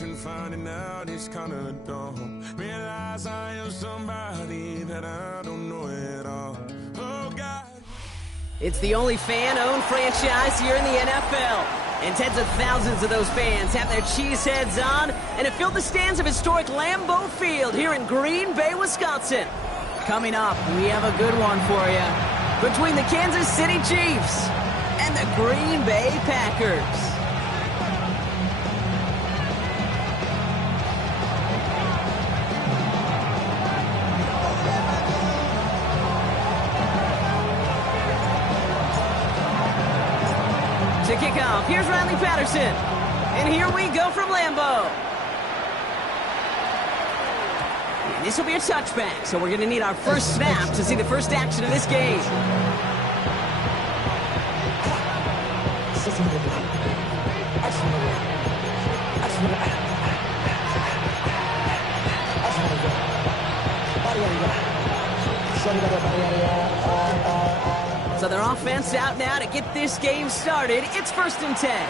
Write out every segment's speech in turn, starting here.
and finding out it's kinda dumb. Realize I am somebody that I don't know at all. Oh God. It's the only fan-owned franchise here in the NFL. And tens of thousands of those fans have their cheeseheads on, and it filled the stands of historic Lambeau Field here in Green Bay, Wisconsin. Coming up, we have a good one for you. Between the Kansas City Chiefs and the Green Bay Packers. To kick off, here's Riley Patterson. And here we go from Lambeau. And this will be a touchback, so we're going to need our first snap to see the first action of this game. So their offense out now to get this game started. It's 1st and 10.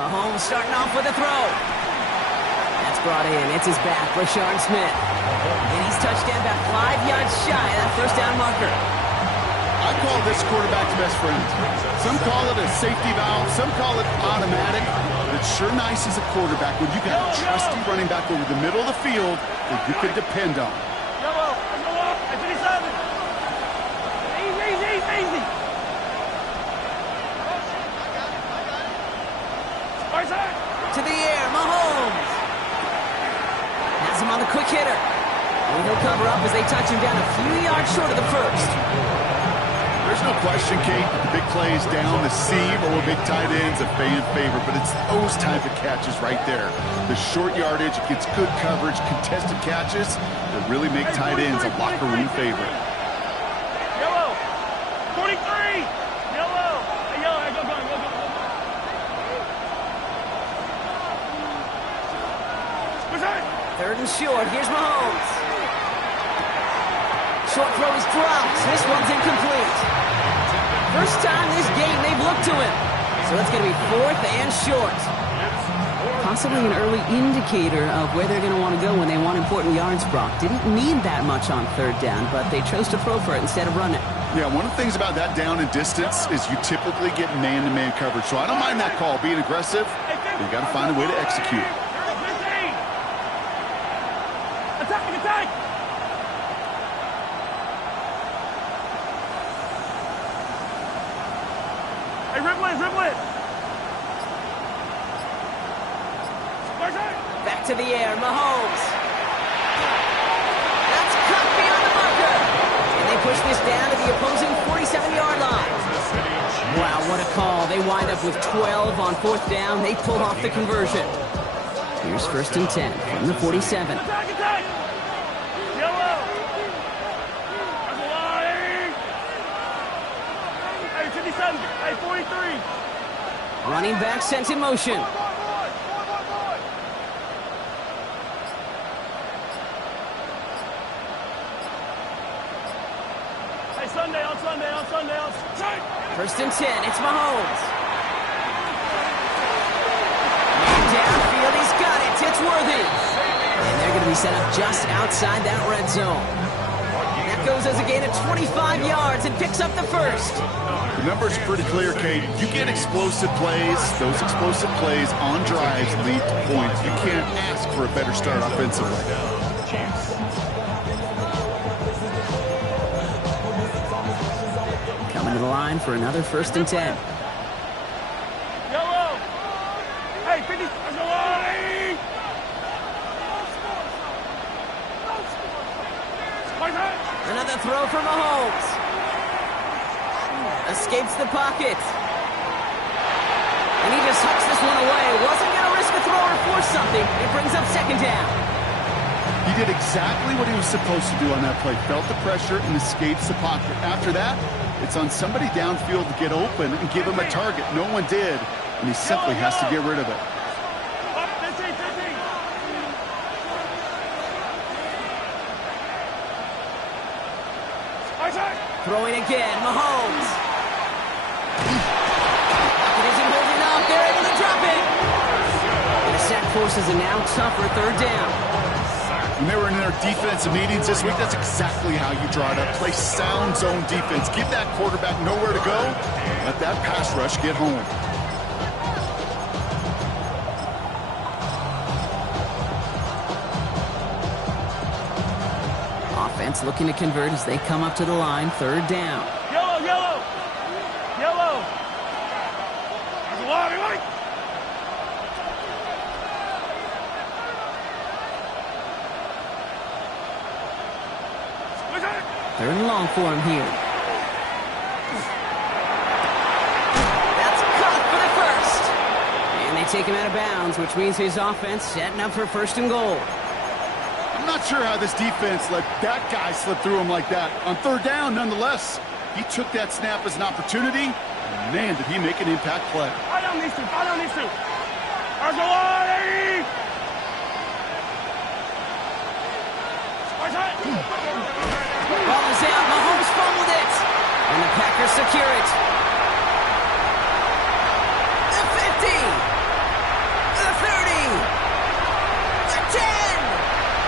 Mahomes starting off with a throw. That's brought in. It's his back, Rashard Smith. And he's touched down about 5 yards shy of that first down marker. I call this quarterback's best friend. Some call it a safety valve, some call it automatic, but it's sure nice as a quarterback when you got a trusty running back over the middle of the field that you can depend on. To the air, Mahomes. Has him on the quick hitter. And he'll cover up as they touch him down a few yards short of the first. There's no question, Kate, the big plays down the seam or big tight ends a fan favorite, but it's those type of catches right there. The short yardage against good coverage, contested catches that really make tight ends a locker room favorite. Yellow, 43, yellow, go. 3rd and short. Here's Mahomes. Short throw is dropped. This one's incomplete. First time this game they've looked to him. So it's going to be 4th and short. Possibly an early indicator of where they're going to want to go when they want important yards, Brock. Didn't need that much on 3rd down, but they chose to throw for it instead of run it. Yeah, one of the things about that down and distance is you typically get man-to-man coverage. So I don't mind that call, being aggressive. You got to find a way to execute. Attack! Hey, dribble it! Back to the air, Mahomes. That's cut beyond the marker. And they push this down to the opposing 47-yard line. Wow, what a call. They wind up with 12 on 4th down. They pull off the conversion. Here's 1st and 10 from the 47. Attack! Yellow! Hey, 57, hey, 43. Running back sent in motion. Hey, Sunday. 1st and 10, it's Mahomes. Downfield, he's got it. It's Worthy. And they're going to be set up just outside that red zone. That goes as a gain of 25 yards and picks up the first. The number's pretty clear, Kate. You get explosive plays. Those explosive plays on drives lead to points. You can't ask for a better start offensively. Coming to the line for another 1st and 10. Yellow! Hey, 50, there's a line! Another throw for Mahomes. Escapes the pocket. And he just hucks this one away. Wasn't going to risk a throw or force something. It brings up 2nd down. He did exactly what he was supposed to do on that play. Felt the pressure and escapes the pocket. After that, it's on somebody downfield to get open and give him a target. No one did. and he simply has to get rid of it. Up, 15, 15. Throwing again, Mahomes. It isn't holding up. They're able to drop it. And the sack forces a now tougher third down. When they were in their defensive meetings this week, that's exactly how you draw it up. Play sound zone defense. Give that quarterback nowhere to go. Let that pass rush get home. Offense looking to convert as they come up to the line, third down. Yellow, yellow. Yellow. There's a lot of light. Third and long for him here. That's caught for the first. And they take him out of bounds, which means his offense setting up for first and goal. I'm not sure how this defense let that guy slip through him like that. On third down, nonetheless, he took that snap as an opportunity. And man, did he make an impact play. I don't need to. There's a lot of Ball is out. Mahomes fumbled it. And the Packers secure it. The 50. The 30. The 10.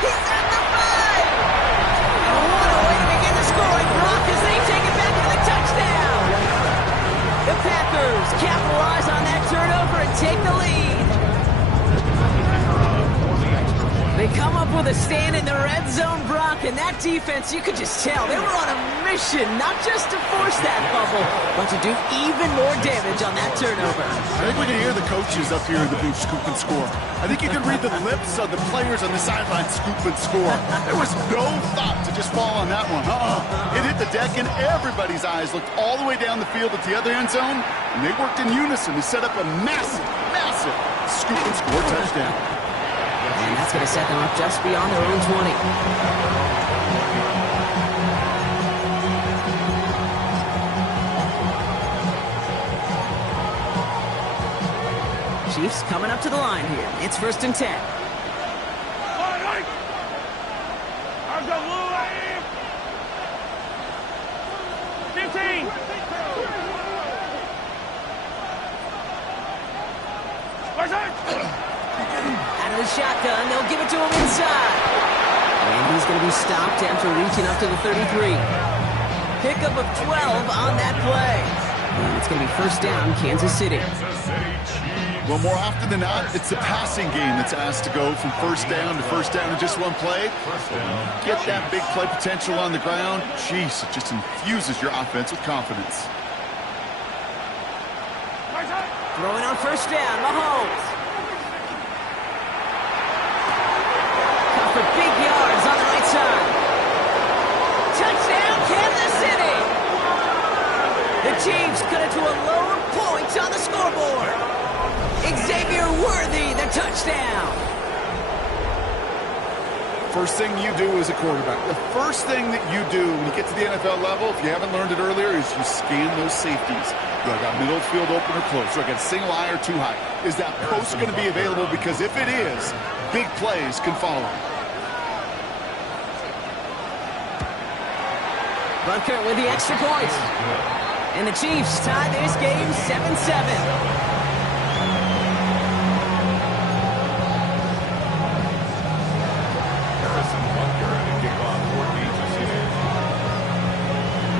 He's at the 5. And what a way to begin the scoring, Brock, as they take it back to the touchdown. The Packers capitalize on that turnover and take the lead. They come up with a stand in the red zone, Brock, and that defense, you could just tell, they were on a mission, not just to force that fumble, but to do even more damage on that turnover. I think we can hear the coaches up here in the booth scoop and score. I think you can read the lips of the players on the sideline scoop and score. There was no thought to just fall on that one. It hit the deck, and everybody's eyes looked all the way down the field at the other end zone, and they worked in unison to set up a massive, massive scoop and score touchdown. And that's going to set them up just beyond their own 20. Chiefs coming up to the line here. It's first and 10. There's a blue 15. Out of the shotgun, they'll give it to him inside. And he's going to be stopped after reaching up to the 33. Pickup of 12 on that play. And it's going to be first down, Kansas City. Well, more often than not, it's the passing game that's asked to go from first down in just one play. Get that big play potential on the ground. Jeez, it just infuses your offense with confidence. Throwing on first down, Mahomes. For big yards on the right side. Touchdown, Kansas City! The Chiefs cut it to a lower point on the scoreboard. Xavier Worthy, the touchdown. First thing you do as a quarterback, the first thing that you do when you get to the NFL level, if you haven't learned it earlier, is you scan those safeties. Do I got middle field open or close? Do I got single high or two high? Is that post going to be available? Because if it is, big plays can follow. Butker with the extra point. And the Chiefs tie this game 7-7.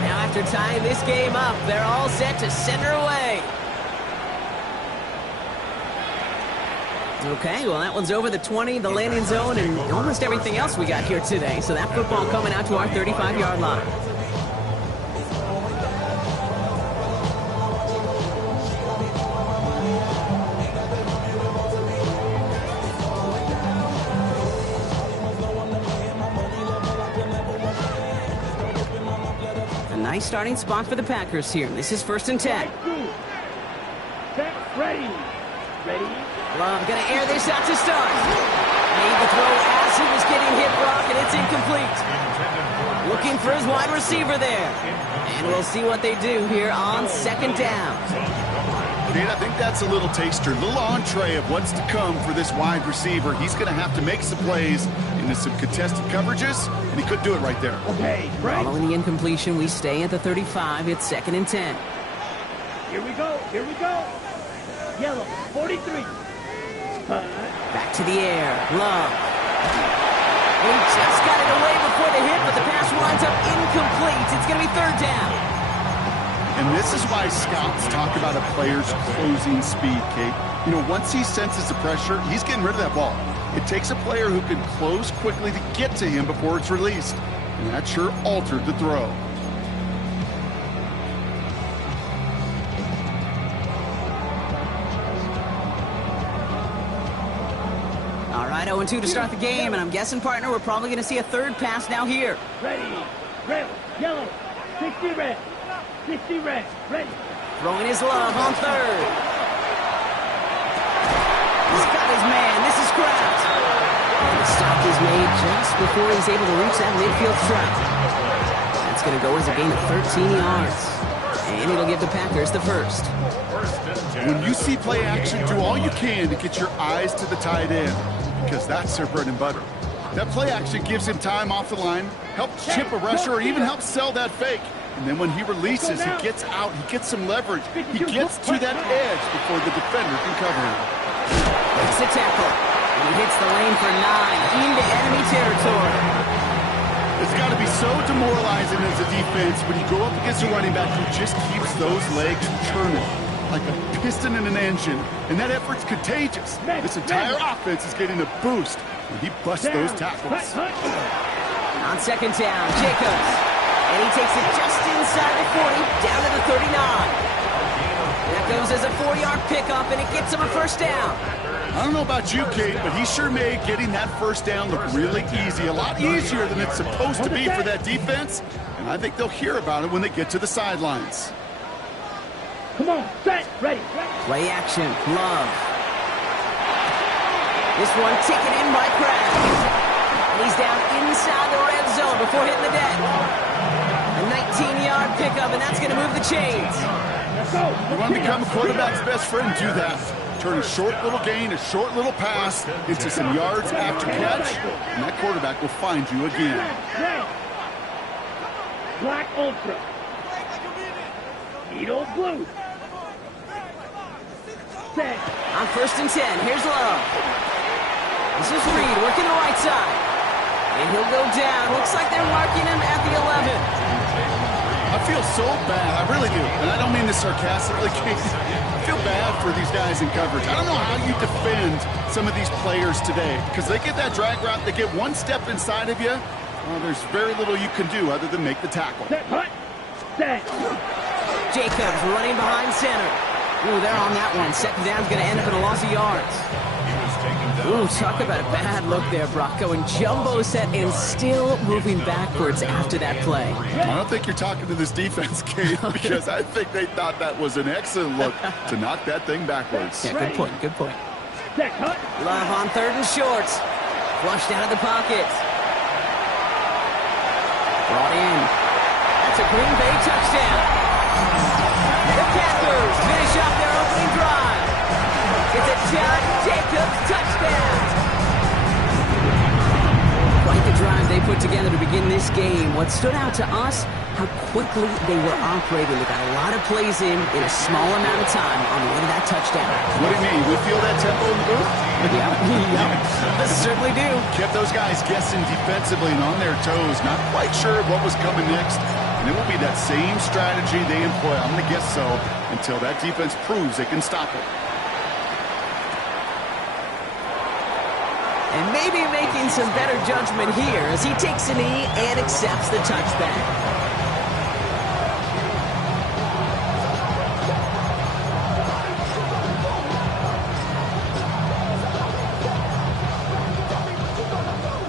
Now after tying this game up, they're all set to send her away. Okay, well that one's over the 20, the landing zone, and almost everything else we got here today. So that football coming out to our 35-yard line. Nice starting spot for the Packers here. This is first and 10. Ready. Love going to air this out to start. Made the throw as he was getting hit, Brock, and it's incomplete. Looking for his wide receiver there. And we'll see what they do here on second down. Kate, I think that's a little taster, a little entree of what's to come for this wide receiver. He's going to have to make some plays into some contested coverages, and he couldn't do it right there. Okay, right. Following the incompletion, we stay at the 35. It's 2nd and 10. Here we go. Here we go. Yellow, 43. Back to the air. Love. He just got it away before the hit, but the pass winds up incomplete. It's going to be 3rd down. And this is why scouts talk about a player's closing speed, Kate. You know, once he senses the pressure, he's getting rid of that ball. It takes a player who can close quickly to get to him before it's released. And that sure altered the throw. All right, 0-2 to start the game, and I'm guessing, partner, we're probably going to see a 3rd pass now here. Ready. Red, yellow, 60 red. 60 red. Ready. Throwing his Love on 3rd. He's got his man. This is Kraft. And the stop is made just before he's able to reach that midfield stripe. That's going to go as a gain of 13 yards. And it'll give the Packers the 1st. When you see play action, do all you can to get your eyes to the tight end, because that's their bread and butter. That play action gives him time off the line, helps chip a rusher, or even helps sell that fake. And then when he releases, he gets out, he gets some leverage. He gets to that edge before the defender can cover him. Makes a tackle. And he hits the lane for 9 into enemy territory. It's got to be so demoralizing as a defense when you go up against a running back who just keeps those legs churning like a piston in an engine. And that effort's contagious. This entire offense is getting a boost when he busts those tackles. On 2nd down, Jacobs. And he takes it just inside the 40, down to the 39. That goes as a 4-yard pickup, and it gets him a 1st down. I don't know about you, Kate, but he sure made getting that 1st down look really easy. A lot easier than it's supposed to be for that defense. And I think they'll hear about it when they get to the sidelines. Come on, set, ready. Play action, Love. This one taken in by Kraft. And he's down inside the red zone before hitting the deck. A 19-yard pickup, and that's going to move the chains. You want to become a quarterback's best friend, do that. Turn a short little gain, a short little pass into some yards after catch, and that quarterback will find you again. Black Ultra. Needle blue. Set. On 1st and 10, here's Love. This is Reed working the right side. And he'll go down. Looks like they're marking him at the 11. I feel so bad, I really do, and I don't mean this sarcastically, Kate. I feel bad for these guys in coverage. I don't know how you defend some of these players today, because they get that drag route, they get one step inside of you, well, there's very little you can do other than make the tackle. Set, hut, set. Jacobs running behind center. Ooh, they're on that one. 2nd down's going to end up in a loss of yards. Ooh, talk about a bad look there, Brock. Going jumbo set and still moving backwards after that play. I don't think you're talking to this defense, Kate, because I think they thought that was an excellent look to knock that thing backwards. Yeah, good point, good point. Set, hut. Love on 3rd and short. Flushed out of the pocket. Brought in. That's a Green Bay touchdown. The Packers finish off their opening drive. It's a Josh Jacobs touchdown. Quite the drive they put together to begin this game. What stood out to us, how quickly they were operating. They got a lot of plays in a small amount of time on the way to that touchdown. What do you mean? We feel that tempo in the booth? Yeah, certainly do. Kept those guys guessing defensively and on their toes, not quite sure what was coming next. And it will be that same strategy they employ, I'm going to guess so, until that defense proves they can stop it. And maybe making some better judgment here as he takes a knee and accepts the touchback.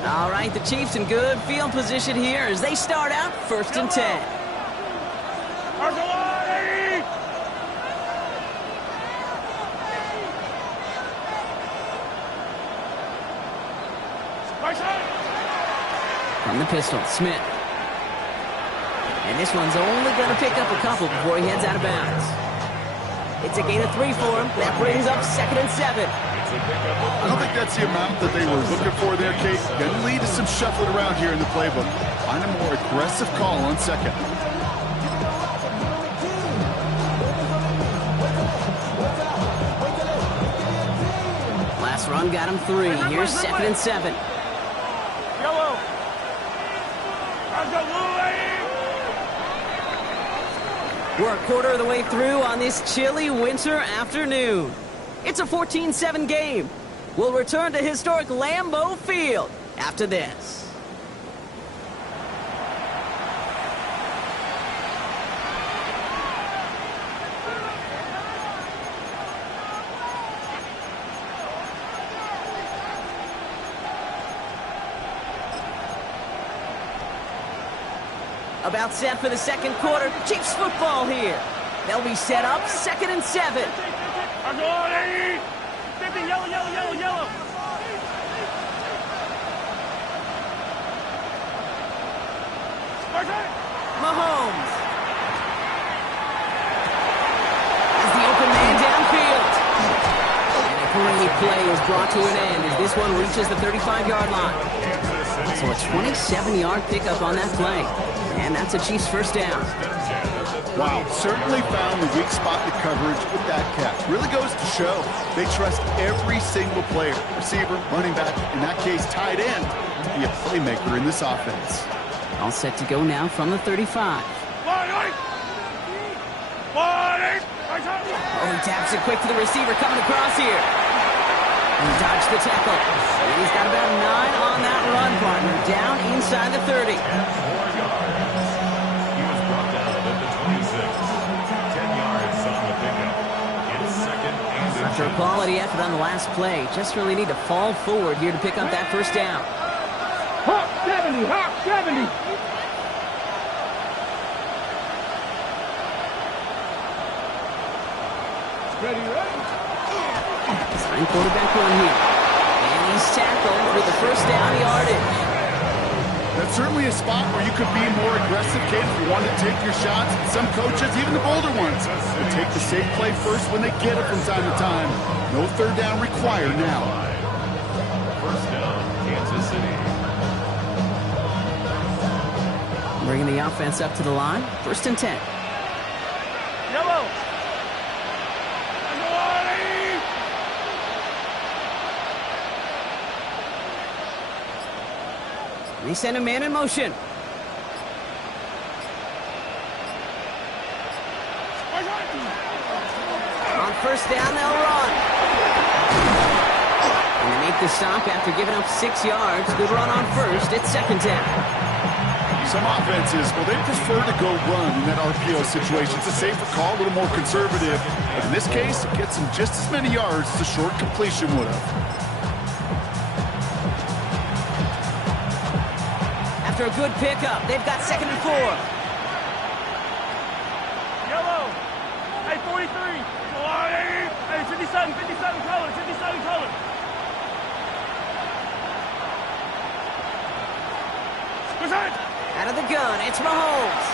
All right, the Chiefs in good field position here as they start out 1st and 10. From the pistol, Smith. And this one's only going to pick up a couple before he heads out of bounds. It's a gain of 3 for him. That brings up 2nd and 7. I don't think that's the amount that they were looking for there, Kate. Going to lead to some shuffling around here in the playbook. Find a more aggressive call on 2nd. Last run got him 3. Here's 2nd and 7. Yellow. We're a quarter of the way through on this chilly winter afternoon. It's a 14-7 game. We'll return to historic Lambeau Field after this. About set for the second quarter. Chiefs football here. They'll be set up 2nd and 7. Yellow, yellow, yellow, yellow. Mahomes. As the open man downfield. And a great play is brought to an end as this one reaches the 35-yard line. So a 27-yard pickup on that play. And that's a Chiefs first down. Wow, certainly found the weak spot in the coverage with that catch. Really goes to show they trust every single player, receiver, running back, in that case, tight end, to be a playmaker in this offense. All set to go now from the 35. Oh, he taps it quick to the receiver coming across here. And he dodged the tackle. And he's got about 9 on that run, partner. Down inside the 30. After a quality effort on the last play, just really need to fall forward here to pick up that first down. Hawk 70, Hawk 70. Ready, ready. Sign quarterback run here. And he's tackled with the first down yardage. That's certainly a spot where you could be more aggressive, Kate, if you want to take your shots. Some coaches, even the bolder ones, will take the safe play first when they get it from time to time. No third down required now. First down, Kansas City. Bringing the offense up to the line. 1st and 10. Yellow. They send a man in motion. On first down, they'll run. And they make the stop after giving up 6 yards. Good run on first. It's 2nd down. Some offenses, well, they prefer to go run in that RPO situation. It's a safer call, a little more conservative. But in this case, it gets them just as many yards as a short completion would have. After a good pickup, they've got 2nd and 4. Yellow. Hey, 43. Hey, 57 color, 57 color. Out of the gun, it's Mahomes.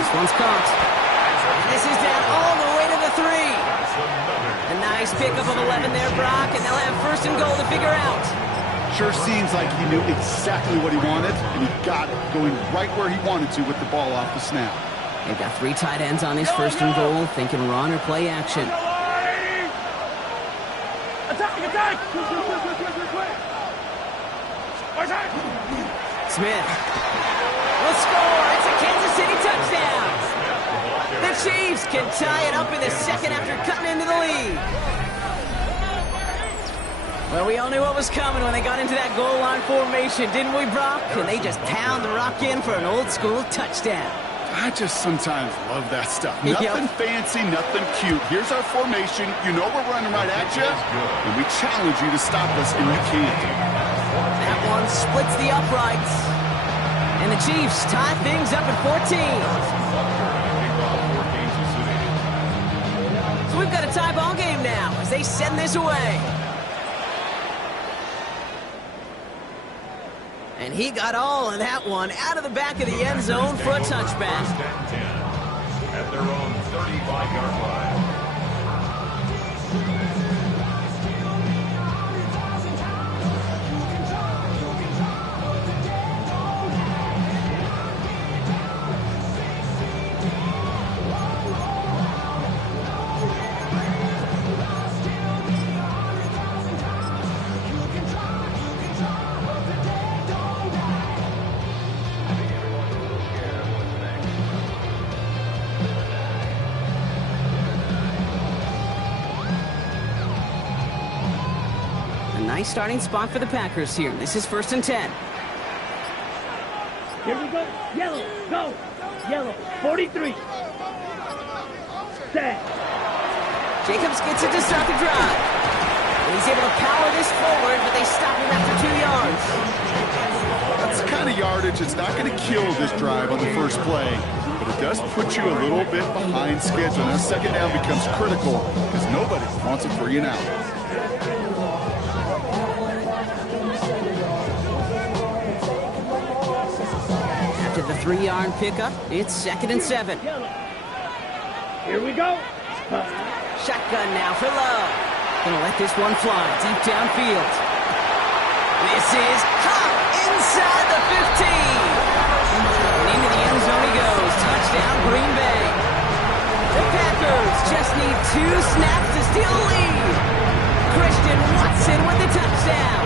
This one's caught. And this is down all the way to the 3. A nice pickup of 11 there, Brock, and they'll have 1st and goal to figure out. Sure seems like he knew exactly what he wanted, and he got it, going right where he wanted to with the ball off the snap. They've got 3 tight ends on this 1st and goal, thinking run or play action. Attack, attack! Smith will score. It's a Kansas City touchdown. The Chiefs can tie it up in the 2nd after cutting into the lead. Well, we all knew what was coming when they got into that goal line formation, didn't we, Brock? And they just pound the rock in for an old-school touchdown. I just sometimes love that stuff. Yep. Nothing fancy, nothing cute. Here's our formation. You know we're running right at you, and we challenge you to stop us, and you can't. That one splits the uprights. And the Chiefs tie things up at 14. So we've got a tie ball game now as they send this away. And he got all of that one out of the back of the end zone for a touchback. At their own 35-yard line. nice starting spot for the Packers here. This is 1st and 10. Here we go. Yellow. Go. Yellow. 43. Set. Jacobs gets it to start the drive. And he's able to power this forward, but they stop him after 2 yards. That's the kind of yardage that's not going to kill this drive on the first play, but it does put you a little bit behind schedule. Now, second down becomes critical because nobody wants a 3 and out. After the 3-yard pickup, it's 2nd and 7. Here we go. Shotgun now for Love. Gonna let this one fly deep downfield. This is caught inside the 15. And into the end zone he goes. Touchdown, Green Bay. The Packers just need 2 snaps to steal the lead. Christian Watson with the touchdown.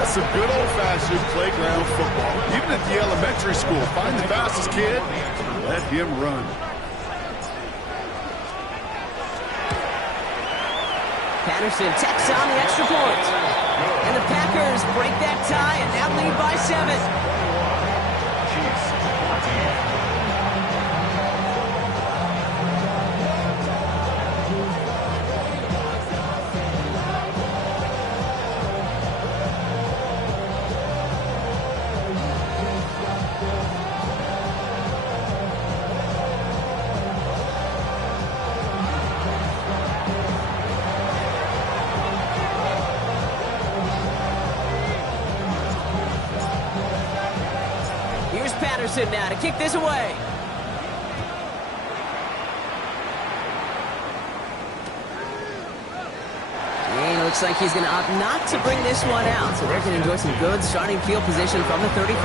That's some good old-fashioned playground football. Even at the elementary school, find the fastest kid, let him run. Patterson tacks on the extra point. And the Packers break that tie and now lead by 7. Patterson now to kick this away. And it looks like he's going to opt not to bring this one out, so they're going to enjoy some good starting field position from the 35.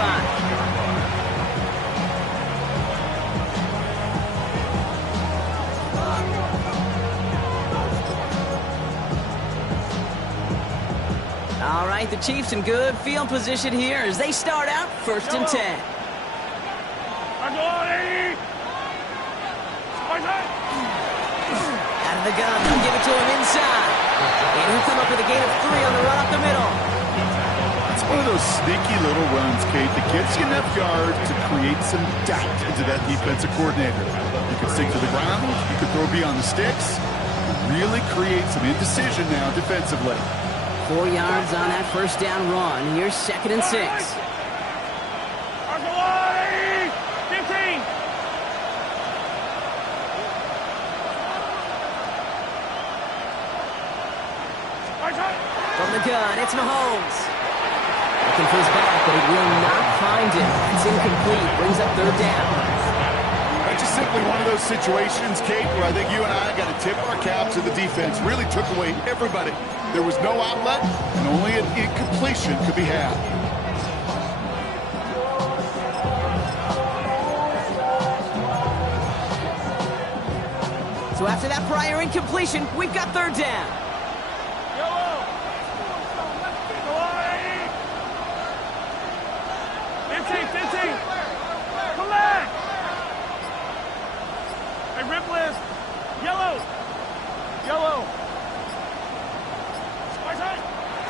All right, the Chiefs in good field position here as they start out 1st and 10. Out of the gun, they'll give it to him inside. And he'll come up with a gain of 3 on the run up the middle. It's one of those sneaky little runs, Kate, that gets you enough yards to create some doubt into that defensive coordinator. You can stick to the ground, you can throw beyond the sticks, really create some indecision now defensively. 4 yards on that first down run. Here's 2nd and 6. From the gun, it's Mahomes. Looking for his back, but he will not find him. It's incomplete. Brings up 3rd down. That's just simply one of those situations, Kate, where I think you and I got to tip our cap to the defense. Really took away everybody. There was no outlet, and only an incompletion could be had. So after that prior incompletion, we've got 3rd down. Come back! Hey, rip list. Yellow.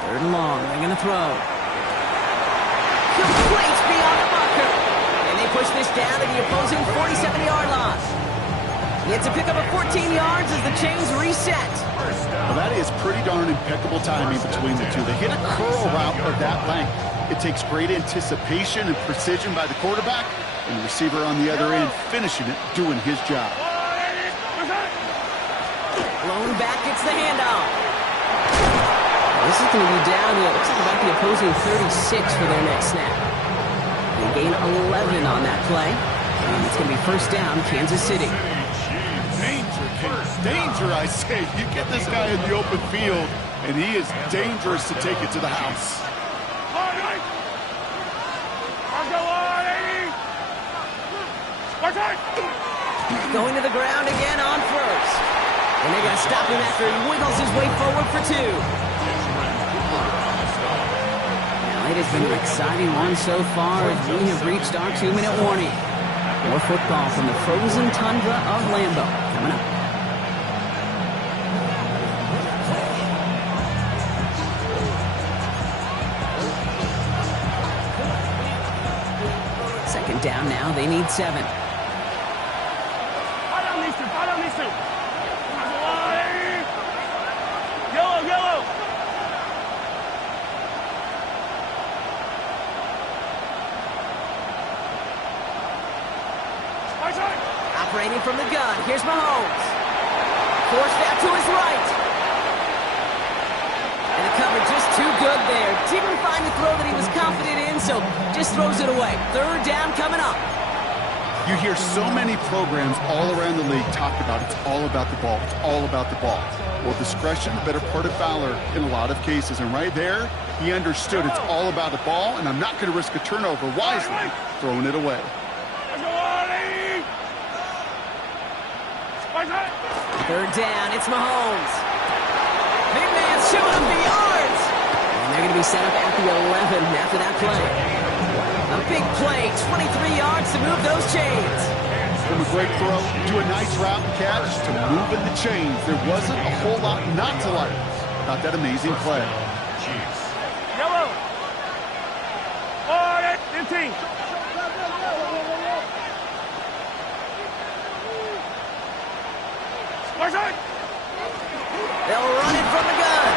3rd and long. They're going to throw. Complete beyond the marker. And they push this down to the opposing 47-yard line. He had to pick up a 14 yards as the chains reset. Well, that is pretty darn impeccable timing between the two. They hit a curl route of that length. It takes great anticipation and precision by the quarterback, and the receiver on the other end finishing it, doing his job. Blown back, it's the handoff. This is going to be down to, it looks like about the opposing 36 for their next snap. They gain 11 on that play, and it's going to be 1st down, Kansas City. Danger, Kate. Danger, I say. You get this guy in the open field, and he is dangerous to take it to the house. Going to the ground again on 1st. And they're going to stop him after he wiggles his way forward for 2. Now, it has been an exciting one so far as we have reached our 2-minute warning. More football from the frozen tundra of Lambeau coming up. down now. They need 7. Yellow. Operating from the gun. Here's Mahomes. Forced out to his right. And the cover just too good there. Didn't find the throw that he was confident in, so just throws it away. 3rd down coming up. You hear so many programs all around the league talk about it's all about the ball. It's all about the ball. Well, discretion, the better part of valor in a lot of cases. And right there, he understood it's all about the ball, and I'm not going to risk a turnover wisely, throwing it away. 3rd down, it's Mahomes. Big man showing up the yards. And they're going to be set up at the 11 after that play. A big play, 23 yards to move those chains. From a great throw to a nice route and catch to moving the chains. There wasn't a whole lot not to like about that amazing play. Yellow. 15. They'll run it from the gun.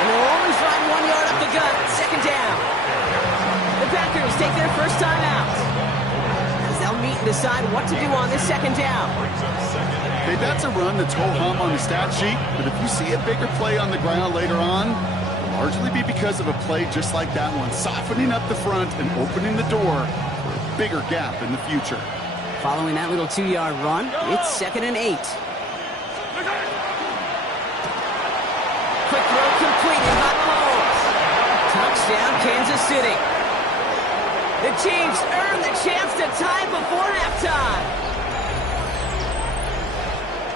And they'll only find 1 yard up the gut. 2nd down. The Packers take their first time out. As they'll meet and decide what to do on this 2nd down. Okay, that's a run that's ho-hum on the stat sheet, but if you see a bigger play on the ground later on, it'll largely be because of a play just like that one, softening up the front and opening the door for a bigger gap in the future. Following that little 2-yard run, it's 2nd and 8. Quick throw completed by Mahomes. Touchdown, Kansas City. The Chiefs earn the chance to tie before halftime.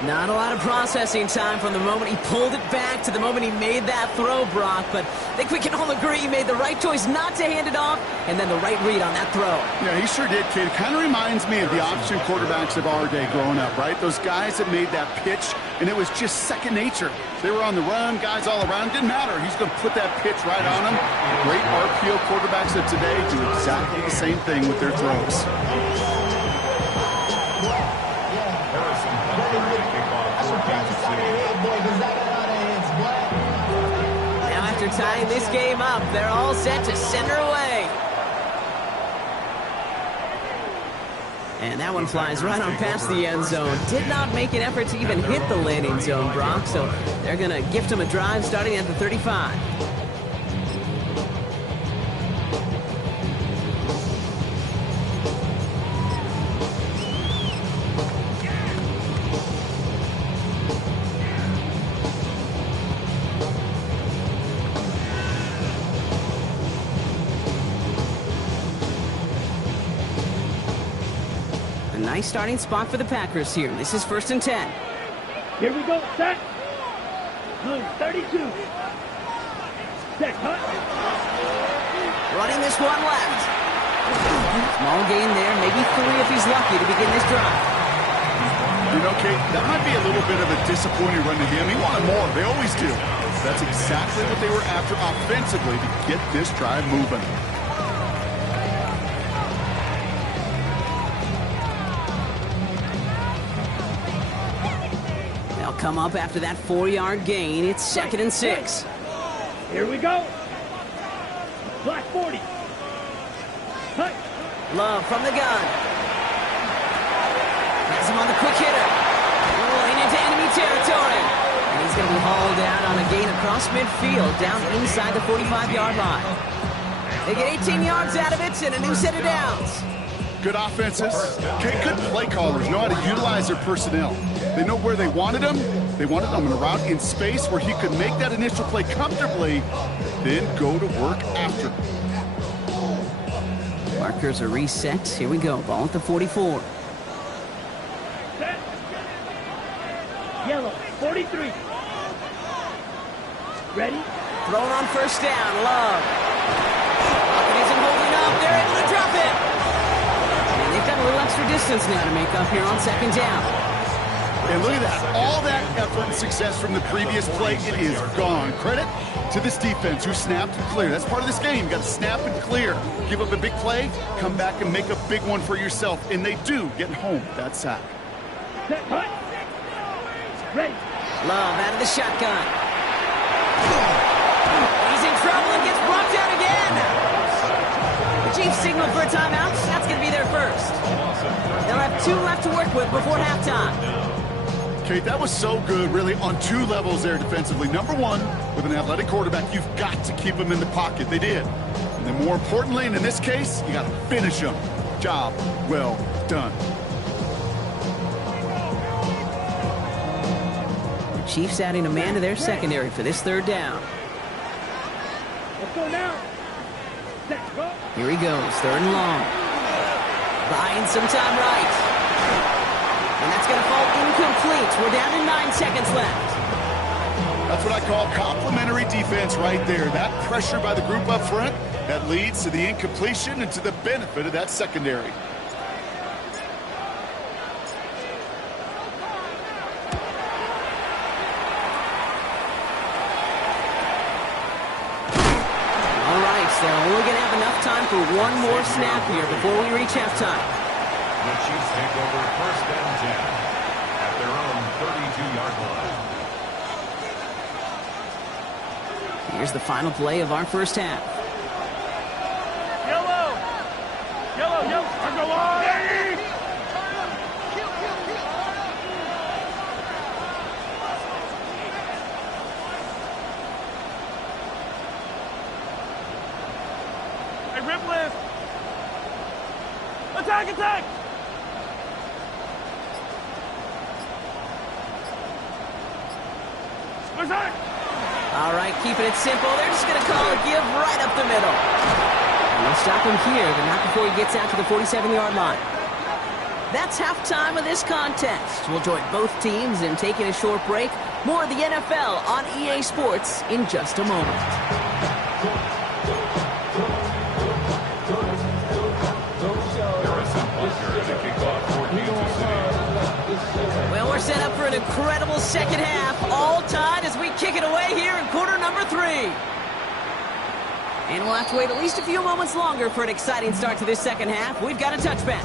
Not a lot of processing time from the moment he pulled it back to the moment he made that throw, Brock. But I think we can all agree he made the right choice not to hand it off, and then the right read on that throw. Yeah, he sure did, kid. It kind of reminds me of the option quarterbacks of our day growing up, right? Those guys that made that pitch, and it was just second nature. They were on the run, guys all around. Didn't matter. He's going to put that pitch right on them. The great RPO quarterbacks of today do exactly the same thing with their throws. Now after tying this game up, they're all set to send her away. And that one flies right on past the end zone. Did not make an effort to even hit the landing zone, Brock, so they're going to gift him a drive starting at the 35. Nice starting spot for the Packers here. This is 1st and 10. Here we go. Set. Blue 32. Set. Cut. Running this one left. Small gain there. Maybe 3 if he's lucky to begin this drive. You know, Kate, that might be a little bit of a disappointing run to him. He wanted more. They always do. That's exactly what they were after offensively to get this drive moving. Come up after that 4-yard gain. It's 2nd and 6. Here we go. Black 40. Cut. Love from the gun. Has him on the quick hitter. Rolling into enemy territory. And he's going to be hauled out on a gain across midfield, down inside the 45-yard line. They get 18 yards out of it and a new set of downs. Good offenses. Okay, good play callers know how to utilize their personnel. They know where they wanted him. They wanted him in a route in space where he could make that initial play comfortably, then go to work after. Markers are reset. Here we go. Ball at the 44. Set. Yellow 43. Ready? Thrown on 1st down. Love. Lockett isn't holding up. They're able to drop it. And they've got a little extra distance now to make up here on 2nd down. And look at that. All that effort and success from the previous play, it is gone. Credit to this defense who snapped and cleared. That's part of this game. You got to snap and clear. Give up a big play, come back and make a big one for yourself. And they do get home that sack. Love out of the shotgun. He's in trouble and gets blocked out again. The Chiefs signal for a timeout. That's going to be their first. They'll have 2 left to work with before halftime. Kate, that was so good, really, on 2 levels there defensively. Number 1, with an athletic quarterback, you've got to keep him in the pocket. They did. And then more importantly, and in this case, you got to finish him. Job well done. The Chiefs adding a man to their secondary for this 3rd down. Let's go now. Let's go. Here he goes, 3rd and long. Buying some time right. And that's going to fall incomplete. We're down to 9 seconds left. That's what I call complimentary defense right there. That pressure by the group up front, that leads to the incompletion and to the benefit of that secondary. All right, so we're only going to have enough time for one more snap here before we reach halftime. The Chiefs take over 1st and 10 at their own 32-yard line. Here's the final play of our first half. Yellow. Yellow, yellow. Go on. Hey, rip lift. Attack, attack. Attack. All right, keeping it simple. They're just going to call a give right up the middle. And they'll stop him here, but not before he gets out to the 47-yard line. That's halftime of this contest. We'll join both teams in taking a short break. More of the NFL on EA Sports in just a moment. Harrison Butker to kick off for Kansas City. Well, we're set up for an incredible second half. All tied as we kick it away here in quarter number 3. And we'll have to wait at least a few moments longer for an exciting start to this second half. We've got a touchback.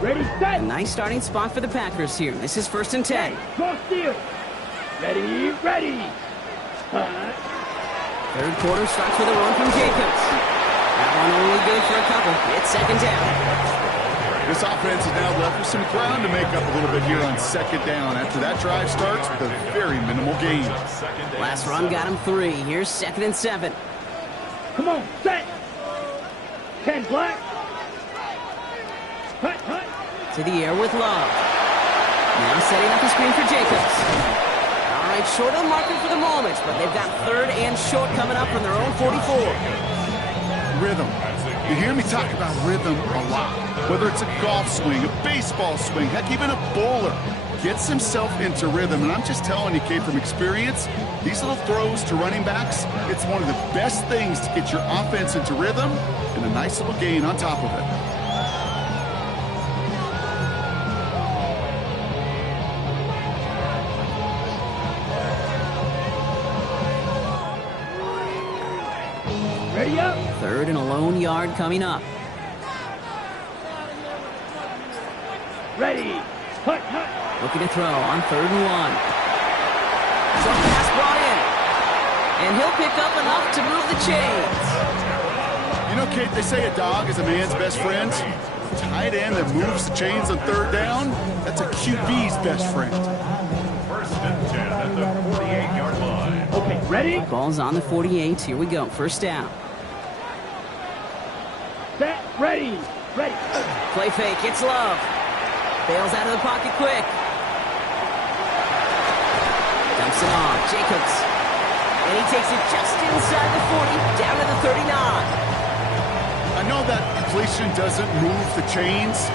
Ready, set. A nice starting spot for the Packers here. This is 1st and 10. Cross field. Ready, ready. 3rd quarter starts with a run from Jacobs. That one only good for a couple. It's 2nd down. This offense is now left with some ground to make up a little bit here on 2nd down. After that drive starts with a very minimal gain. Last run got him 3. Here's 2nd and 7. Come on, set. 10 black. Hut, hut. To the air with Love. Now setting up a screen for Jacobs. All right, short on marker for the moment, but they've got 3rd and short coming up from their own 44. Rhythm. You hear me talk about rhythm a lot. Whether it's a golf swing, a baseball swing, heck, even a bowler gets himself into rhythm. And I'm just telling you, Kate, from experience, these little throws to running backs, it's one of the best things to get your offense into rhythm and a nice little gain on top of it. Ready up. 3rd and a lone yard coming up. Ready. Hut, hut. Looking to throw on 3rd and 1. Some pass brought in. And he'll pick up enough to move the chains. You know, Kate, they say a dog is a man's best friend. A tight end that moves the chains on 3rd down, that's a QB's best friend. 1st and 10 at the 48-yard line. Okay, ready. Ball's on the 48. Here we go. 1st down. Set. Ready. Ready. Play fake. It's Love. Bails out of the pocket quick. Dumps it on. Jacobs. And he takes it just inside the 40, down to the 39. I know that completion doesn't move the chains,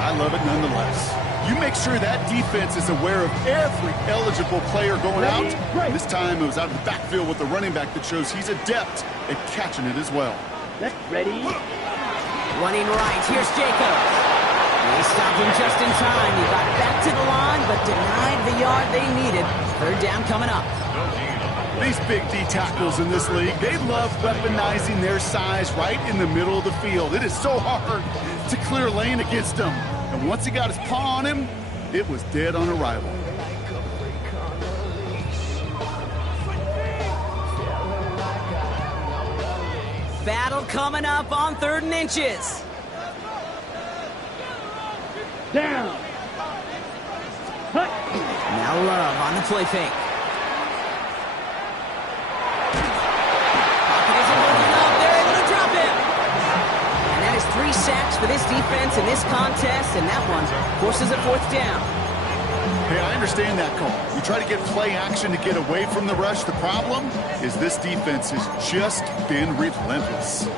I love it nonetheless. You make sure that defense is aware of every eligible player going out. This time it was out of the backfield with the running back that shows he's adept at catching it as well. Ready? Running right, here's Jacobs. They stopped him just in time. He got back to the line, but denied the yard they needed. Third down coming up. These big D tackles in this league, they love weaponizing their size right in the middle of the field. It is so hard to clear lane against them. And once he got his paw on him, it was dead on arrival. Battle coming up on 3rd and inches. Down. Now Love on the play fake. Pocket isn't holding up. They're able to drop him. And that is 3 sacks for this defense in this contest, and that one forces a 4th down. Hey, I understand that call. You try to get play action to get away from the rush. The problem is this defense has just been relentless.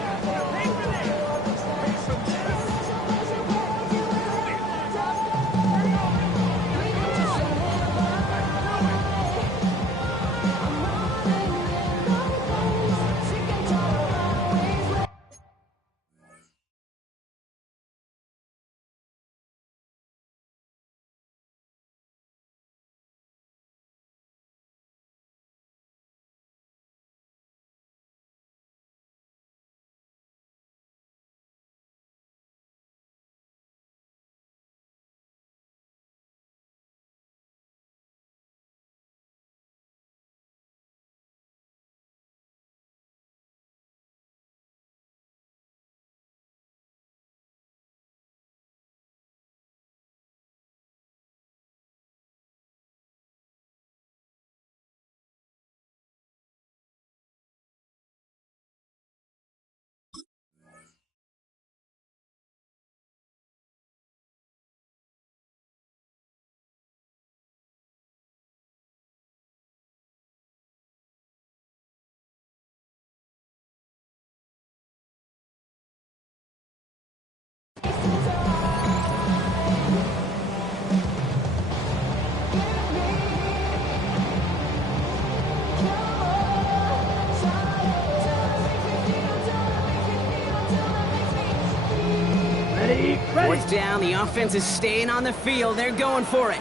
Ready? 4th down, the offense is staying on the field. They're going for it.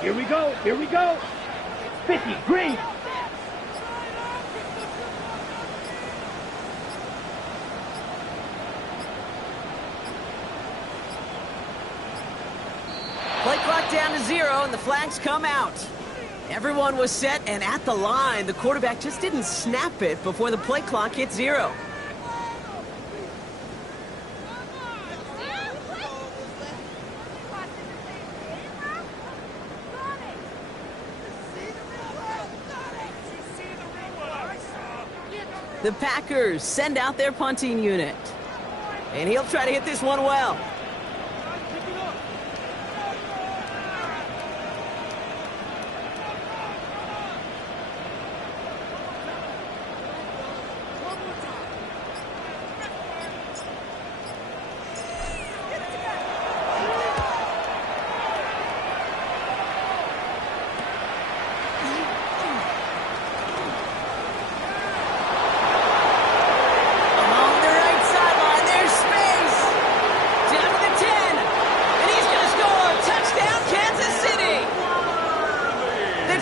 Here we go. 50, green. Play clock down to 0, and the flags come out. Everyone was set and at the line. The quarterback just didn't snap it before the play clock hit 0. The Packers send out their punting unit. And he'll try to hit this one well.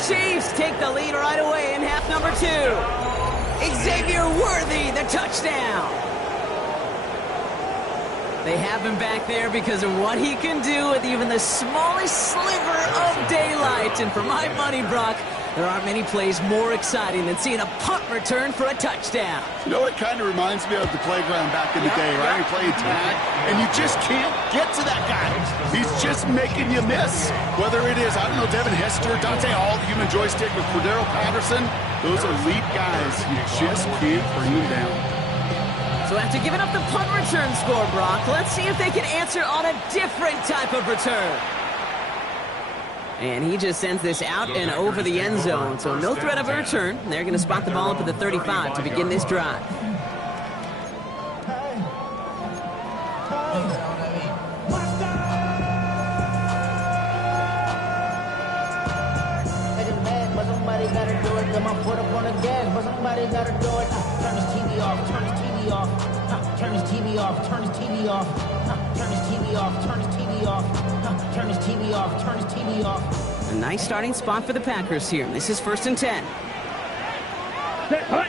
Chiefs take the lead right away in half number 2. Xavier Worthy, the touchdown. They have him back there because of what he can do with even the smallest sliver of daylight. And for my money, Brock, there aren't many plays more exciting than seeing a punt return for a touchdown. You know, it kind of reminds me of the playground back in the day, right? You're playing tag, and you just can't get to that guy. He's just making you miss. Whether it is, I don't know, Devin Hester, Dante Hall, the human joystick with Cordero Patterson, those elite guys, you just can't bring them down. So after giving up the punt return score, Brock, let's see if they can answer on a different type of return. And he just sends this out and over the end zone, so no threat of a return. They're going to spot the ball up at the 35 to begin this drive. Watch Put my foot up on the gas, but somebody gotta do it. Turn this TV off, turn this TV off. Turn this TV off, turn this TV off. Turn this TV off, turn this TV off. Turn this TV off, turn this TV off. A nice starting spot for the Packers here. This is 1st and 10. Set, hut.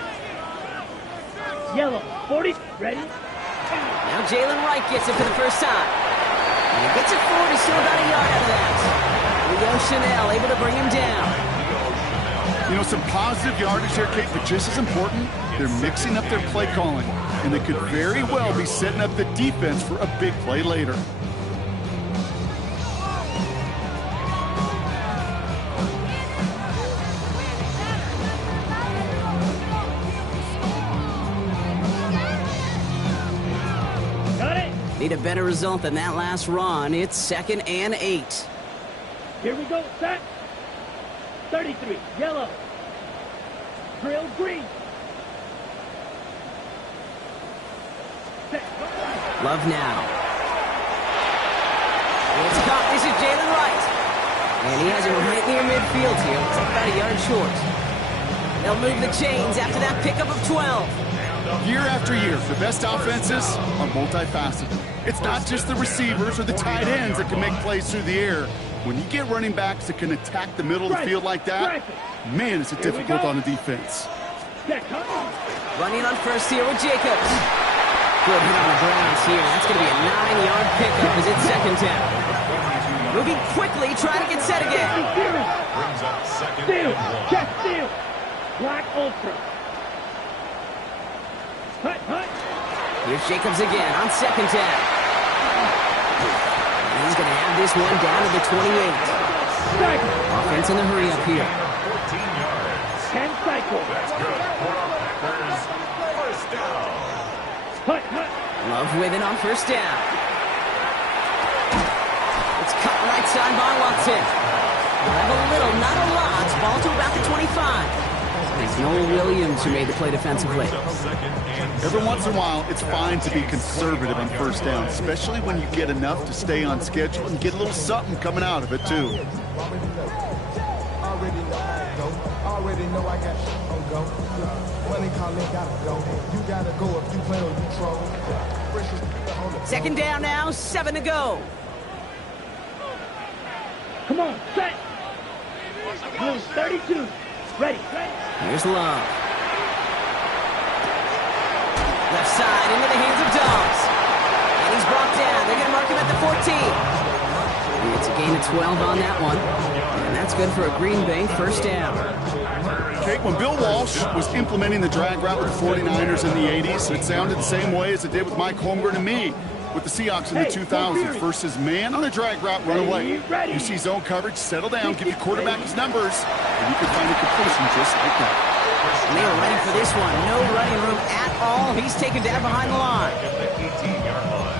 Yellow, 40, ready? Now Jalen Wright gets it for the first time. And he gets it forward. He's still about a yard out of that. Leo Chanel able to bring him down. You know, some positive yardage here, Kate, but just as important, they're mixing up their play calling. And they could very well be setting up the defense for a big play later. Got it? Need a better result than that last run. It's 2nd and 8. Here we go, set. 33, yellow. Drill, green. Set. Love now. It's caught. This is Jalen Wright. And he has it right near midfield here. Looks like about a yard short. They'll move the chains after that pickup of 12. Year after year, the best offenses are multifaceted. It's not just the receivers or the tight ends that can make plays through the air. When you get running backs that can attack the middle of the field like that, man, it's difficult on the defense. Running on first here with Jacobs. Good hit on the grounds here. That's going to be a 9-yard pickup as it's 2nd down. Moving quickly, trying to get set again. Brings up 2nd Steal, and 1. check steal. Black Ultra. Hut, hut. Here's Jacobs again on 2nd down. And he's going to have this one down to the 28. Cycle. Offense in the hurry up here. 14 yards. 10 cycle. That's good. Packers, first down. Hut, hut. Love with it on 1st down. It's cut right side by Watson. We'll have a little, not a lot. Ball to about the 25. It's Noel Williams who made the play defensively. Every once in a while, it's fine to be conservative on 1st down, especially when you get enough to stay on schedule and get a little something coming out of it, too. Already know I got shit on go. Money calling, gotta go. You gotta go if you play or you troll. 2nd down now, 7 to go. Come on, set. Blue 32. Ready, ready. Here's Love. Left side into the hands of Dobbs. And he's brought down. They're going to mark him at the 14. It's a gain of 12 on that one. And that's good for a Green Bay 1st down. Kate, when Bill Walsh was implementing the drag route with the 49ers in the 80s, it sounded the same way as it did with Mike Holmgren and me with the Seahawks in the 2000s. Versus man on a drag route, run away. You see zone coverage, settle down, give your quarterback his numbers, and you can find a completion just like that. And they were ready for this one. No running room at all. He's taken down behind the line. At the 18-yard line.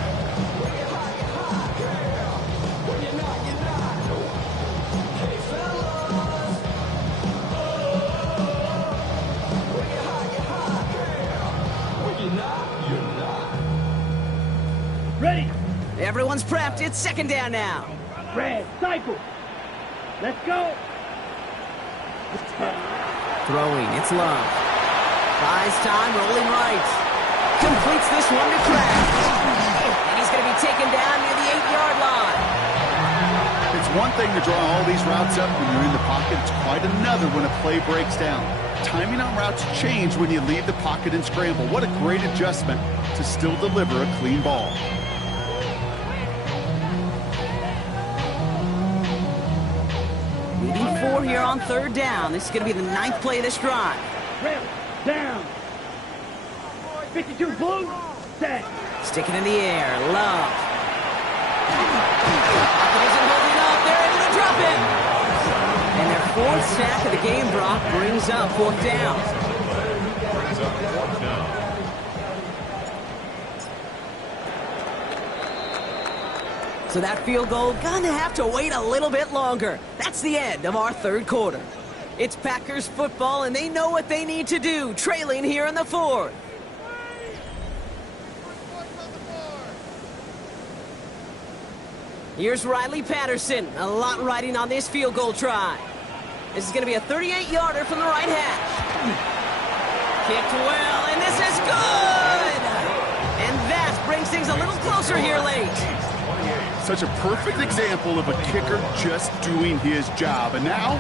Ready. Everyone's prepped. It's 2nd down now. Red, cycle. Let's go. Throwing. It's Love. Buys time. Rolling right. Completes this one to Kraft. And he's going to be taken down near the 8-yard line. It's one thing to draw all these routes up when you're in the pocket. It's quite another when a play breaks down. Timing on routes change when you leave the pocket and scramble. What a great adjustment to still deliver a clean ball. Leading 4 here on 3rd down. This is going to be the 9th play of this drive. Red, down. 52 blue, set. Stick it in the air. Love. Pocket isn't holding up. They're able to drop it. And their 4th sack of the game, Brock, brings up 4th down. Brings up 4th down. So that field goal gonna have to wait a little bit longer. That's the end of our 3rd quarter. It's Packers football, and they know what they need to do, trailing here in the 4th. Here's Riley Patterson. A lot riding on this field goal try. This is going to be a 38-yarder from the right hash. Kicked well, and this is good! And that brings things a little closer here late. Such a perfect example of a kicker just doing his job. And now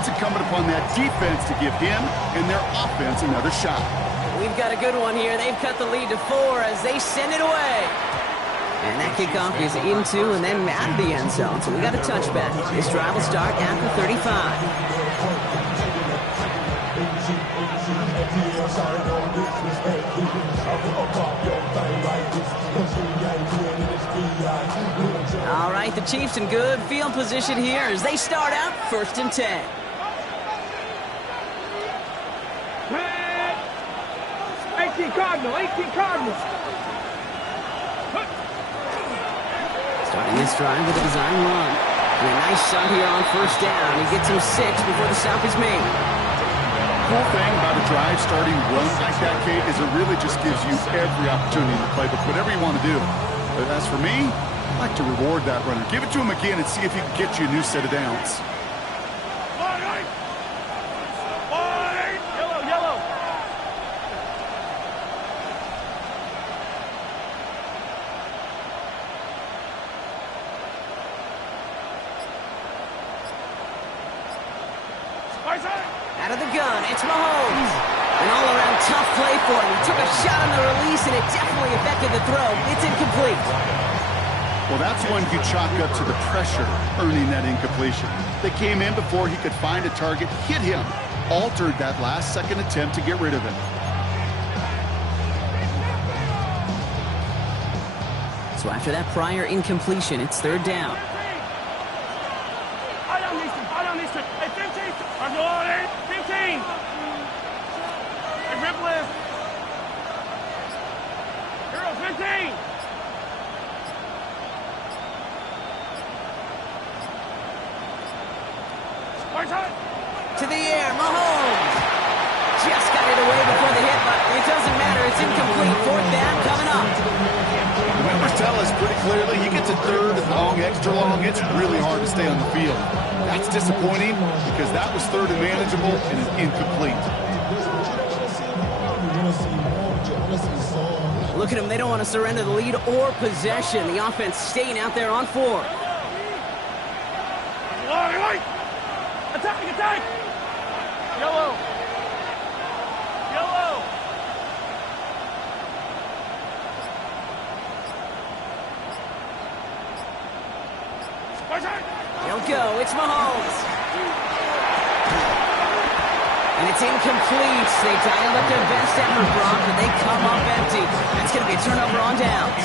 it's incumbent upon that defense to give him and their offense another shot. We've got a good one here. They've cut the lead to 4 as they send it away. And that kickoff is into and then out of the end zone. So we got a touchback. This drive will start at the 35. All right, the Chiefs in good field position here as they start out 1st and 10. Cardinals. Starting this drive with a design run. And a nice shot here on 1st down. He gets him 6 before the stop is made. Cool thing about a drive starting run like that, Kate, is it really just gives you every opportunity in the playbook, whatever you want to do. But as for me, I like to reward that runner. Give it to him again and see if he can get you a new set of downs. Yellow. Out of the gun, it's Mahomes. An all-around tough play for him. He took a shot on the release, and it definitely affected the throw. It's incomplete. Well, that's one you chalk up to the pressure earning that incompletion. They came in before he could find a target, hit him, altered that last-second attempt to get rid of him. So after that prior incompletion, it's 3rd down. I don't need to. Hey, 15. I'm going 15. Hey, rip lift. Hero, 15. To the air, Mahomes. Just got it away before the hit, but it doesn't matter. It's incomplete. 4th down coming up. The numbers tell us pretty clearly, you get to 3rd and long, extra long, it's really hard to stay on the field. That's disappointing because that was 3rd and manageable and it's incomplete. Look at them. They don't want to surrender the lead or possession. The offense staying out there on 4th. Attack! Yellow. He'll go. It's Mahomes. And it's incomplete. They dialed up their best effort, Brock, but they come up empty. That's going to be a turnover on downs.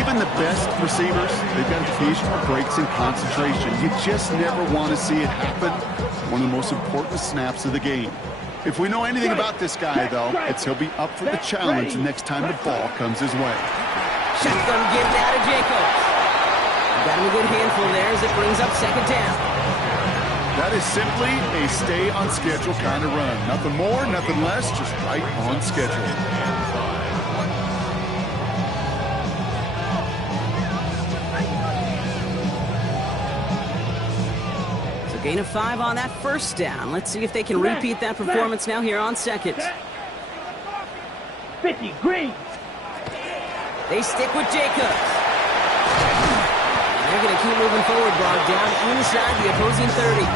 Even the best receivers, they've got occasional breaks in concentration. You just never want to see it happen. One of the most important snaps of the game. If we know anything about this guy, though, it's he'll be up for the challenge next time the ball comes his way. Shotgun give now to Jacobs. Got him a good handful there as it brings up 2nd down. That is simply a stay on schedule kind of run. Nothing more, nothing less, just right on schedule. Gain of 5 on that 1st down. Let's see if they can repeat that performance now here on 2nd. 50, green. They stick with Jacobs. They're going to keep moving forward, Brock, down inside the opposing 30.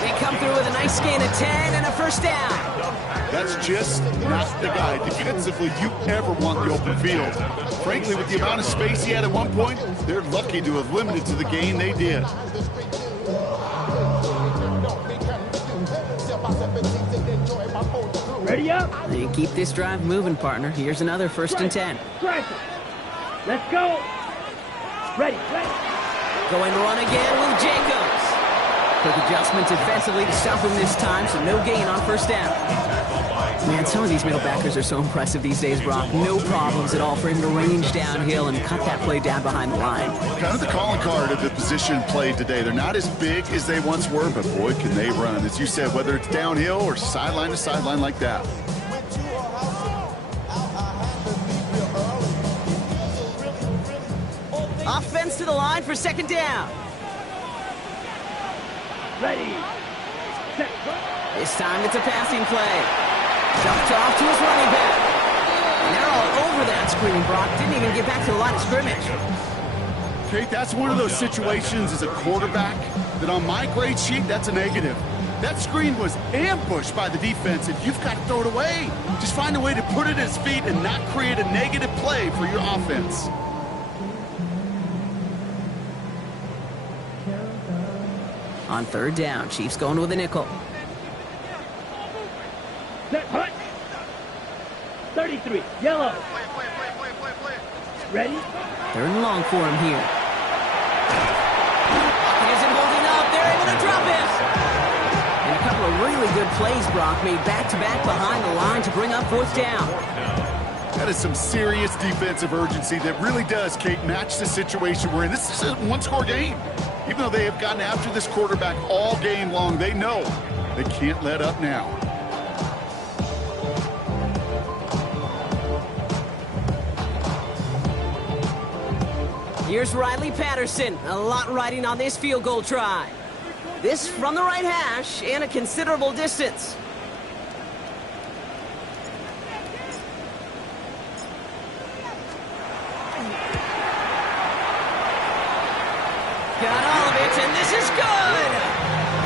They come through with a nice gain of 10 and a 1st down. That's just not the guy defensively you ever want the open field. Frankly, with the amount of space he had at one point, they're lucky to have limited to the gain they did. Ready up. They keep this drive moving, partner. Here's another 1st and 10. Let's go. Ready. Going to run again with Jacobs. Quick adjustment defensively to stop him this time, so no gain on 1st down. Man, some of these middle backers are so impressive these days, Brock. No problems at all for him to range downhill and cut that play down behind the line. Kind of the calling card of the position played today. They're not as big as they once were, but boy, can they run. As you said, whether it's downhill or sideline to sideline like that. Offense to the line for 2nd down. Ready. Set. This time it's a passing play. Dumped off to his running back. And they're all over that screen. Brock didn't even get back to the line of scrimmage. Kate, that's one of those situations as a quarterback that on my grade sheet, that's a negative. That screen was ambushed by the defense, and you've got to throw it away. Just find a way to put it at his feet and not create a negative play for your offense. On third down, Chiefs going with a nickel. Set. Hut. 33. Yellow. Ready. Third and long for him here. He isn't holding up. They're able to drop him. And a couple of really good plays, Brock, made back-to-back behind the line to bring up fourth down. That is some serious defensive urgency that really does, Kate, match the situation we're in. This is a one-score game. Even though they have gotten after this quarterback all game long, they know they can't let up now. Here's Riley Patterson. A lot riding on this field goal try. This from the right hash and a considerable distance. Got all of it, and this is good!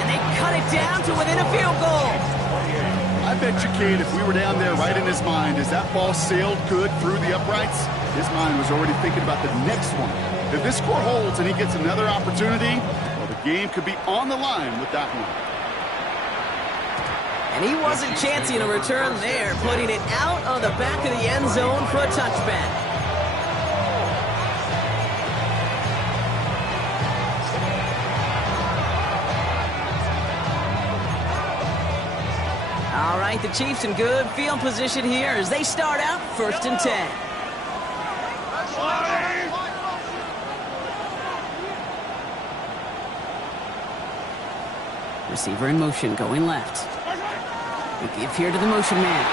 And they cut it down to within a field goal. I bet you, Kate, if we were down there right in his mind, as that ball sailed good through the uprights, his mind was already thinking about the next one. If this score holds and he gets another opportunity, well, the game could be on the line with that one. And he wasn't chancing a return there, putting it out of the back of the end zone for a touchback. All right, the Chiefs in good field position here as they start out 1st and 10. Receiver in motion, going left. We give here to the motion man.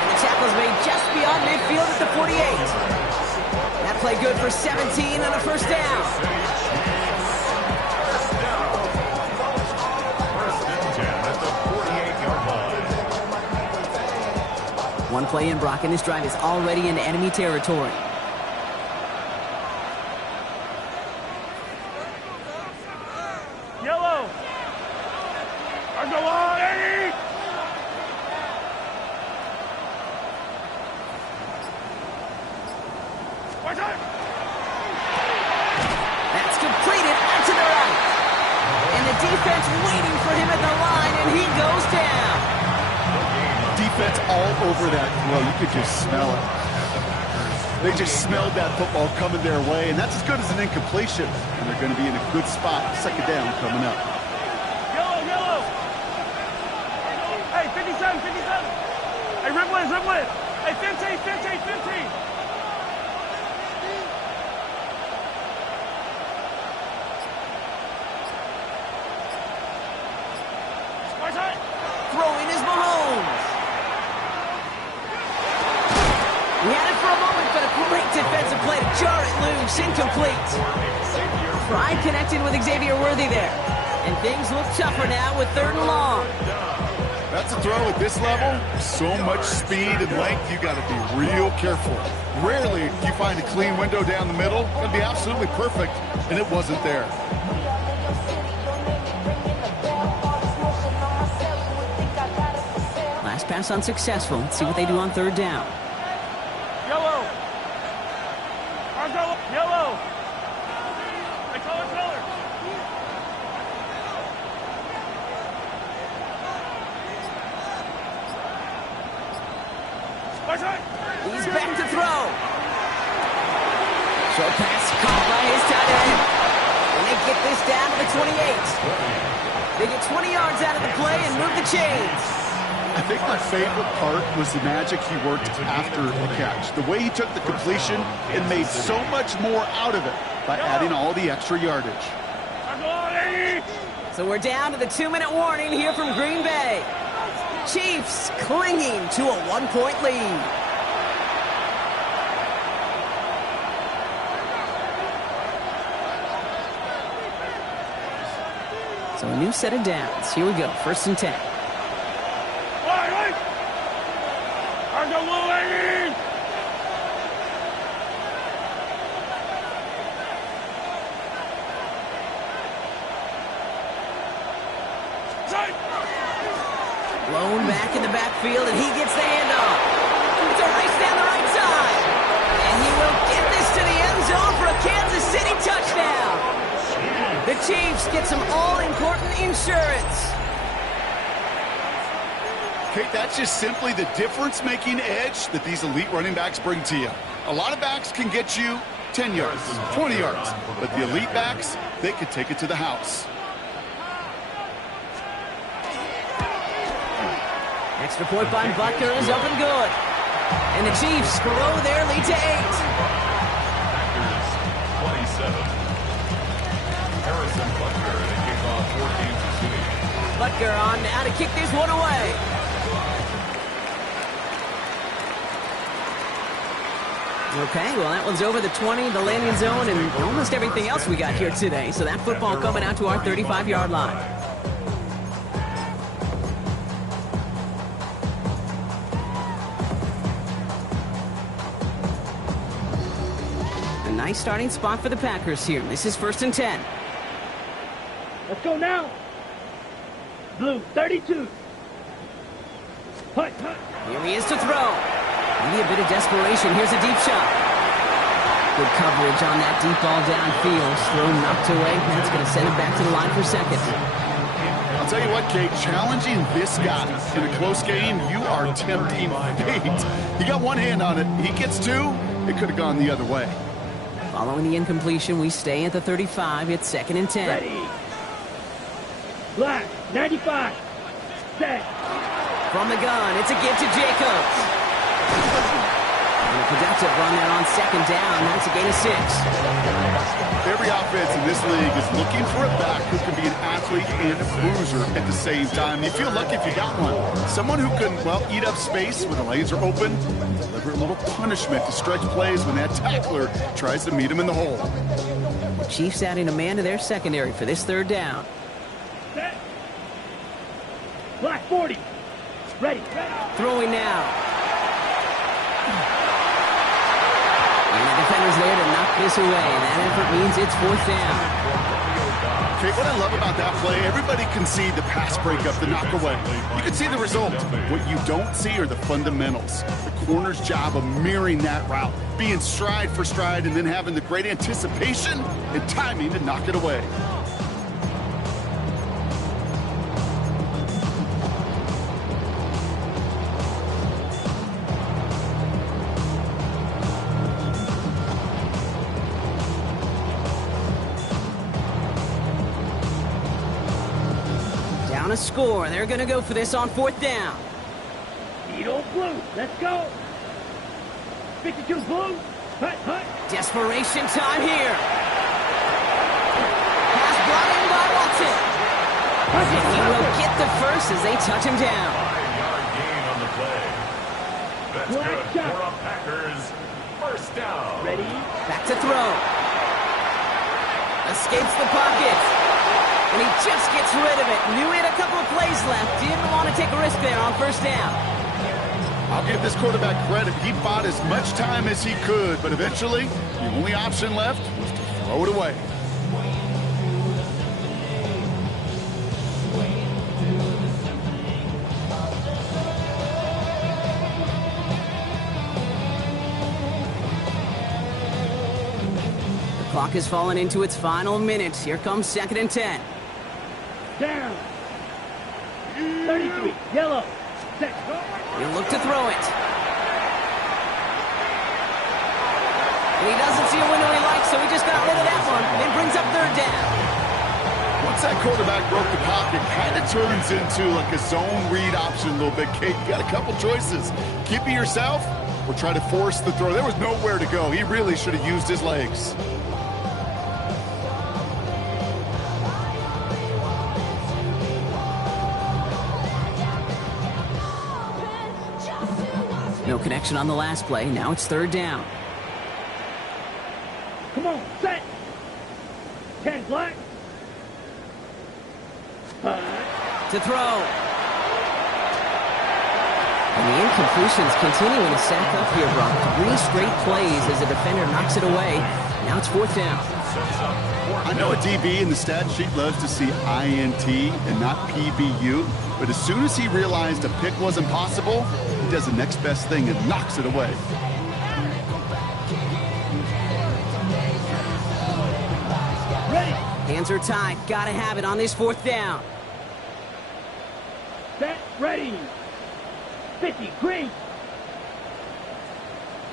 And the tackle's made just beyond midfield at the 48. That play good for 17 on a first down. One play in, Brock, and this drive is already in enemy territory. Yellow. That's completed out to the right. And the defense waiting for him at the line, and he goes down. Defense all over that throw. You could just smell it. They just smelled that football coming their way, and that's as good as an incompletion. And they're going to be in a good spot. Second down coming up. Yellow. Hey, 57. Hey, Riblet. Hey, 15. Throwing is Mahomes. He had it for a moment, but a great defensive play to jar it loose. Incomplete. Fry connected with Xavier Worthy there. And things look tougher now with 3rd and long. That's a throw at this level. So much speed and length, you got to be real careful. Rarely do you find a clean window down the middle. It's going to be absolutely perfect, and it wasn't there. Last pass unsuccessful. Let's see what they do on 3rd down. Yellow. Hey, color. He's back to throw. Short pass caught by his tight end. And they get this down to the 28. They get 20 yards out of the play and move the chains. I think my favorite part was the magic he worked after the catch. The way he took the completion and made so much more out of it by adding all the extra yardage. So we're down to the 2-minute warning here from Green Bay. Chiefs clinging to a 1-point lead. So a new set of downs. Here we go, 1st and 10. Right. Argo Lane. Blown back in the backfield, and he gets the handoff. It's a race down the right side. And he will get this to the end zone for a Kansas City touchdown. The Chiefs get some all-important insurance. Kate, that's just simply the difference-making edge that these elite running backs bring to you. A lot of backs can get you 10 yards, 20 yards, but the elite backs, they could take it to the house. Extra point by Butker is up and good. And the Chiefs grow their lead to 8. Packers 27. Harrison Butker to kick off 14-2. Butker on now to kick this one away. Okay, well, that one's over the 20, the landing zone, and almost everything else we got here today. So that football coming out to our 35-yard line. Nice starting spot for the Packers here. This is 1st and 10. Let's go now. Blue, 32. Hut. Here he is to throw. Maybe a bit of desperation. Here's a deep shot. Good coverage on that deep ball downfield. Throw knocked away. That's going to send him back to the line for 2nd. I'll tell you what, Kate, challenging this guy in a close game, you are tempting fate. He got one hand on it. He gets 2. It could have gone the other way. Following the incompletion, we stay at the 35. It's 2nd and 10. Ready. Black, 95. Set. From the gun, it's a give to Jacobs. And a productive run there on 2nd down. That's a gain of 6. Every offense in this league is looking for a back who can be an athlete and a bruiser at the same time. You feel lucky if you got one. Someone who can, well, eat up space when the lanes are open, deliver a little punishment to stretch plays when that tackler tries to meet him in the hole. The Chiefs adding a man to their secondary for this 3rd down. Set. Black, 40. Ready. Throwing now. And the defender's there to knock this away. That effort means it's 4th down. Okay, what I love about that play, everybody can see the pass breakup, the knock away. You can see the result. What you don't see are the fundamentals. The corner's job of mirroring that route, being stride for stride, and then having the great anticipation and timing to knock it away. Down a score. They're going to go for this on 4th down. Needle blue. Let's go. 52 blue. Hut. Desperation time here. Pass brought in by Watson. And he will get the first as they touch him down. 5-yard gain on the play. That's Black good shot. for a Packers 1st down. Ready. Back to throw. Escapes the pocket. And he just gets rid of it. Knew he had a couple of plays left. Didn't want to take a risk there on 1st down. I'll give this quarterback credit. He bought as much time as he could, but eventually, the only option left was to throw it away. The clock has fallen into its final minutes. Here comes 2nd and 10. Down. 33. Yellow. Set. He'll look to throw it. And he doesn't see a window he likes, so he just got rid of that one. It brings up 3rd down. Once that quarterback broke the pocket, kind of turns into like a zone read option a little bit. Kate, you got a couple choices. Keep it yourself or try to force the throw. There was nowhere to go. He really should have used his legs. No connection on the last play. Now it's 3rd down. Come on. Set. 10 black. to throw. And the incompletions continuing to stack up here, Brock. 3 straight plays as the defender knocks it away. Now it's 4th down. I know a DB in the stat sheet loves to see INT and not PBU, but as soon as he realized a pick wasn't possible, he does the next best thing and knocks it away. Hands are tied. Gotta have it on this 4th down. Set, ready. 50, green.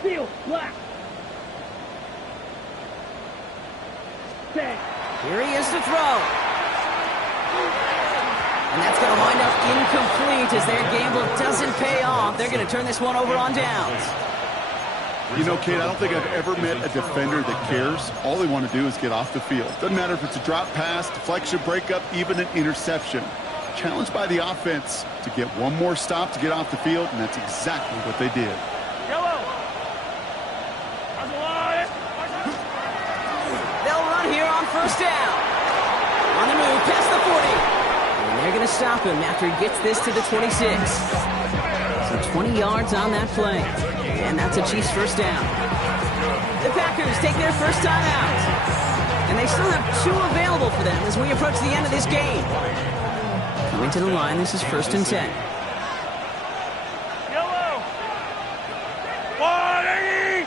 Field, black. Set. Here he is to throw. And that's going to wind up incomplete as their gamble doesn't pay off. They're going to turn this one over on downs. You know, Kate, I don't think I've ever met a defender that cares. All they want to do is get off the field. Doesn't matter if it's a drop pass, deflection, breakup, even an interception. Challenged by the offense to get one more stop to get off the field, and that's exactly what they did. Yellow. They'll run here on 1st down. On the move, past the 40. And they're going to stop him after he gets this to the 26. So 20 yards on that play. And that's a Chiefs 1st down. The Packers take their first time out. And they still have 2 available for them as we approach the end of this game. Coming to the line, this is 1st and 10. Yellow. 180.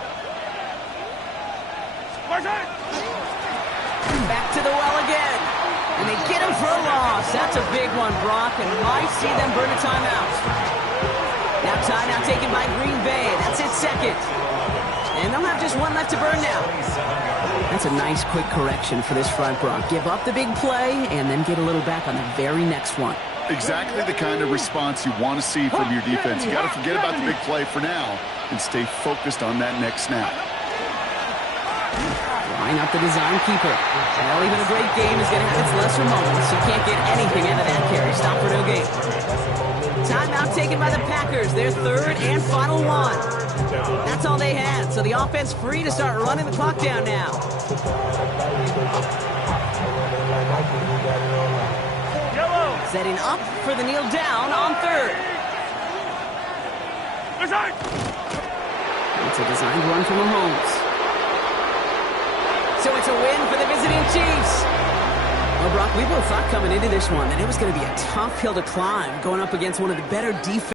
Back to the well again. And they get him for a loss. That's a big one, Brock, and might see them burn a timeout. Now timeout taken by Green Bay. That's its 2nd. And they'll have just 1 left to burn now. That's a nice quick correction for this front, Brock. Give up the big play and then get a little back on the very next one. Exactly the kind of response you want to see from your defense. You got to forget about the big play for now and stay focused on that next snap. Line up the design keeper. Well, even a great game is going to have its lesser moments. You can't get anything out of that carry. Stop for no gain. Timeout taken by the Packers. Their 3rd and final one. That's all they had. So the offense free to start running the clock down now. Yellow. Setting up for the kneel down on 3rd. It's a designed run from Mahomes. So it's a win for the visiting Chiefs. Well, Brock, we both thought coming into this one that it was going to be a tough hill to climb going up against one of the better defenses.